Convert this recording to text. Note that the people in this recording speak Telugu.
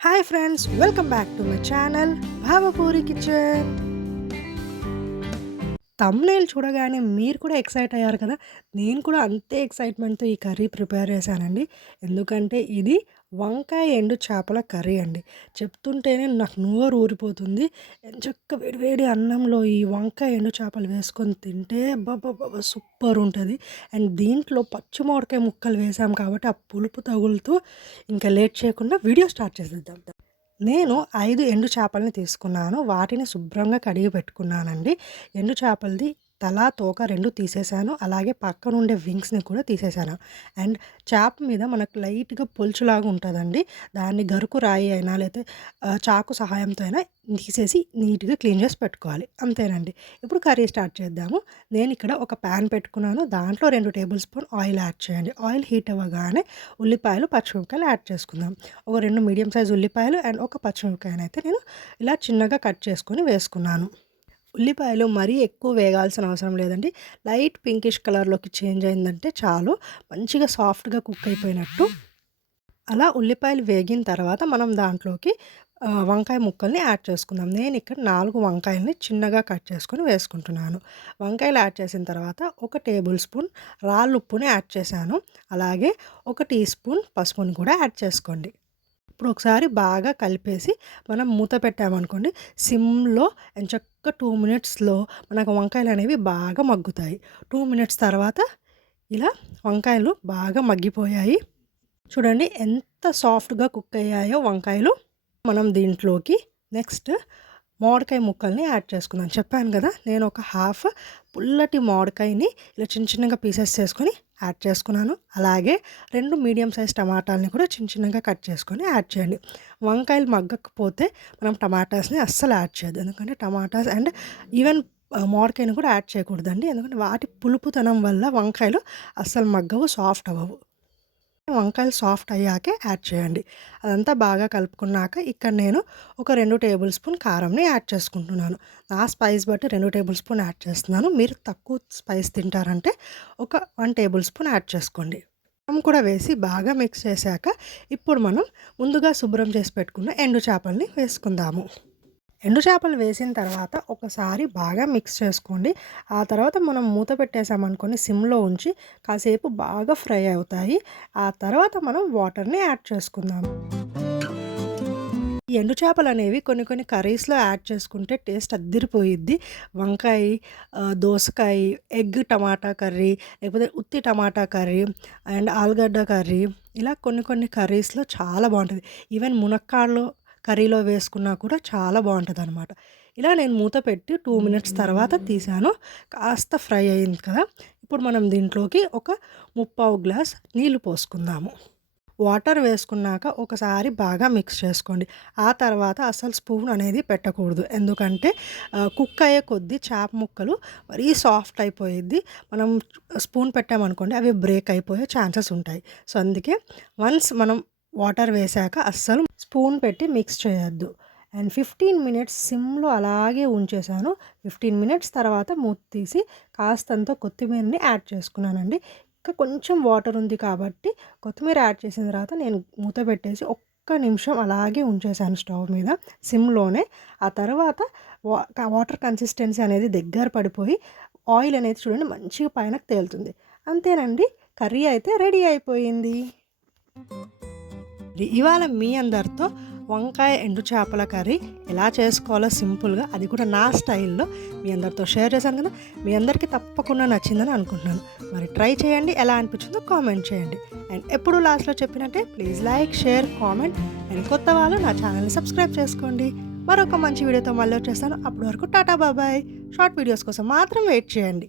Hi friends, welcome back to my channel Bhavapuri Kitchen. Thumbnail చూడగానే మీరు కూడా ఎక్సైట్ అయ్యారు కదా! నేను కూడా అంతే ఎక్సైట్‌మెంట్‌తో ఈ కర్రీ ప్రిపేర్ చేశానండి. ఎందుకంటే ఇది వంకాయ ఎండు చేపల కర్రీ అండి. చెప్తుంటేనే నాకు నోరు ఊరిపోతుంది. ఎంచక్కా వేడి వేడి అన్నంలో ఈ వంకాయ ఎండు చేపలు వేసుకొని తింటే అబ్బబ్బబ్బబ్బా! సూపర్ ఉంటది. అండ్ దీంట్లో పచ్చి మామిడికాయ ముక్కలు వేసాం కాబట్టి ఆ పులుపు తగులుతూ ఇంకా లేట్ చేయకుండా వీడియో స్టార్ట్ చేసేద్దాం. నేను 5 ఎండు చేపలని తీసుకున్నాను. వాటిని శుభ్రంగా కడిగి పెట్టుకున్నానండి. ఎండు చేపలది తల, తోక 2 తీసేసాను. అలాగే పక్కనుండే వింగ్స్‌ని కూడా తీసేసాను. అండ్ చేప మీద మనకు లైట్‌గా పొలుచులాగా ఉంటదండి. దాన్ని గరుకు రాయి అయినా లేతే చాకు సహాయంతో అయినా తీసేసి నీట్‌గా క్లీన్ చేసి పెట్టుకోవాలి. అంతేనండి. ఇప్పుడు కర్రీ స్టార్ట్ చేద్దాము. నేనిక్కడ ఒక పాన్ పెట్టుకున్నాను. దాంట్లో 2 టేబుల్ స్పూన్ ఆయిల్ యాడ్ చేయండి. ఆయిల్ హీట్ అవ్వగానే ఉల్లిపాయలు, పచ్చిమిరపకాయలు యాడ్ చేసుకుందాం. ఒక 2 మీడియం సైజ్ ఉల్లిపాయలు అండ్ ఒక పచ్చిమిరపకాయనైతే నేను ఇలా చిన్నగా కట్ చేసుకొని వేసుకున్నాను. ఉల్లిపాయలు మరీ ఎక్కువ వేగాల్సిన అవసరం లేదండి. లైట్ పింకిష్ కలర్‌లోకి చేంజ్ అయిందంటే చాలు. మంచిగా సాఫ్ట్‌గా కుక్ అయిపోయినట్టు. అలా ఉల్లిపాయలు వేగిన తర్వాత మనం దాంట్లోకి వంకాయ ముక్కల్ని యాడ్ చేసుకుందాం. నేనిక్కడ 4 వంకాయలని చిన్నగా కట్ చేసుకొని వేసుకుంటున్నాను. వంకాయలు యాడ్ చేసిన తర్వాత ఒక టేబుల్ స్పూన్ రాళ్ళుప్పుని యాడ్ చేశాను. అలాగే ఒక టీ స్పూన్ పసుపుని కూడా యాడ్ చేసుకోండి. ఇప్పుడు ఒకసారి బాగా కలిపేసి మనం మూత పెట్టామనుకోండి సిమ్‌లో ఎంచక్కా 2 మినిట్స్‌లో మనకు వంకాయలనేవి బాగా మగ్గుతాయి. 2 మినిట్స్ తర్వాత ఇలా వంకాయలు బాగా మగ్గిపోయాయి. చూడండి ఎంత సాఫ్ట్‌గా కుక్ అయ్యాయో వంకాయలు. మనం దీంట్లోకి నెక్స్ట్ మామిడికాయ ముక్కల్ని యాడ్ చేసుకుందాం. చెప్పాను కదా! నేను ఒక హాఫ్ పుల్లటి మామిడికాయని ఇలా చిన్న చిన్నగా పీసెస్ చేసుకొని యాడ్ చేసుకున్నాను. అలాగే 2 మీడియం సైజ్ టమాటాలని కూడా చిన్న చిన్నగా కట్ చేసుకొని యాడ్ చేయండి. వంకాయలు మగ్గకపోతే మనం టమాటాస్‌ని అస్సలు యాడ్ చేయొద్దు. ఎందుకంటే టమాటాస్ అండ్ ఈవెన్ మామిడికాయని కూడా యాడ్ చేయకూడదండి. ఎందుకంటే వాటి పులుపుతనం వల్ల వంకాయలు అస్సలు మగ్గవు, సాఫ్ట్ అవ్వవు. వంకాయలు సాఫ్ట్ అయ్యాకే యాడ్ చేయండి. అదంతా బాగా కలుపుకున్నాక ఇక్కడ నేను ఒక 2 టేబుల్ స్పూన్ కారంని యాడ్ చేసుకుంటున్నాను. నా స్పైస్ బట్టి 2 టేబుల్ స్పూన్ యాడ్ చేస్తున్నాను. మీరు తక్కువ స్పైస్ తింటారంటే ఒక 1 టేబుల్ స్పూన్ యాడ్ చేసుకోండి. కారం కూడా వేసి బాగా మిక్స్ చేశాక ఇప్పుడు మనం ముందుగా శుభ్రం చేసి పెట్టుకున్న ఎండు చేపల్ని వేసుకుందాము. ఎండు చేపలు వేసిన తర్వాత ఒకసారి బాగా మిక్స్ చేసుకోండి. ఆ తర్వాత మనం మూత పెట్టేసామనుకోండి సిమ్‌లో ఉంచి కాసేపు బాగా ఫ్రై అవుతాయి. ఆ తర్వాత మనం వాటర్‌ని యాడ్ చేసుకుందాం. ఈ ఎండు చేపలనేవి కొన్ని కొన్ని కర్రీస్‌లో యాడ్ చేసుకుంటే టేస్ట్ అద్దిరిపోయిద్ది. వంకాయ, దోసకాయ, ఎగ్ టమాటా కర్రీ, లేకపోతే ఉత్తి టమాటా కర్రీ అండ్ ఆలుగడ్డ కర్రీ ఇలా కొన్ని కొన్ని కర్రీస్‌లో చాలా బావుంటది. ఈవెన్ మునక్కాడలు కర్రీలో వేసుకున్నా కూడా చాలా బావుంటదనమాట. ఇలా నేను మూత పెట్టి 2 మినిట్స్ తర్వాత తీసాను. కాస్త ఫ్రై అయింది కదా! ఇప్పుడు మనం దీంట్లోకి ఒక ముప్పావు గ్లాస్ నీళ్లు పోసుకుందాము. వాటర్ వేసుకున్నాక ఒకసారి బాగా మిక్స్ చేసుకోండి. ఆ తర్వాత అసలు స్పూన్ అనేది పెట్టకూడదు. ఎందుకంటే కుక్ అయ్యే కొద్దీ చేప ముక్కలు మరీ సాఫ్ట్ అయిపోయిద్ది. మనం స్పూన్ పెట్టామనుకోండి అవి బ్రేక్ అయిపోయే ఛాన్సెస్ ఉంటాయి. సో, అందుకే వన్స్ మనం వాటర్ వేశాక అస్సలు స్పూన్ పెట్టి మిక్స్ చేయొద్దు. అండ్ 15 మినిట్స్ సిమ్‌లో అలాగే ఉంచేసాను. 15 మినిట్స్ తర్వాత మూత తీసి కాస్తంత కొత్తిమీరని యాడ్ చేసుకున్నానండి. ఇంకా కొంచెం వాటర్ ఉంది కాబట్టి కొత్తిమీర యాడ్ చేసిన తర్వాత నేను మూత పెట్టేసి ఒక్క నిమిషం అలాగే ఉంచేసాను స్టవ్ మీద సిమ్‌లోనే. ఆ తర్వాత వాటర్ కన్సిస్టెన్సీ అనేది దగ్గర పడిపోయి ఆయిల్ అనేది చూడండి మంచిగా పైనకి తేలుతుంది. అంతేనండి, కర్రీ అయితే రెడీ అయిపోయింది. ఇవాళ మీ అందరితో వంకాయ ఎండు చేపల కర్రీ ఎలా చేసుకోవాలో సింపుల్గా, అది కూడా నా స్టైల్లో మీ అందరితో షేర్ చేశాను కదా! మీ అందరికీ తప్పకుండా నచ్చిందని అనుకుంటున్నాను. మరి ట్రై చేయండి, ఎలా అనిపించిందో కామెంట్ చేయండి. అండ్ ఎప్పుడు లాస్ట్లో చెప్పినట్టే please like, share, comment and కొత్త వాళ్ళు నా ఛానల్ని సబ్స్క్రైబ్ చేసుకోండి. మరొక మంచి వీడియోతో మళ్ళీ వచ్చేస్తాను. అప్పటి వరకు టాటా బాబాయ్. షార్ట్ వీడియోస్ కోసం మాత్రం వెయిట్ చేయండి.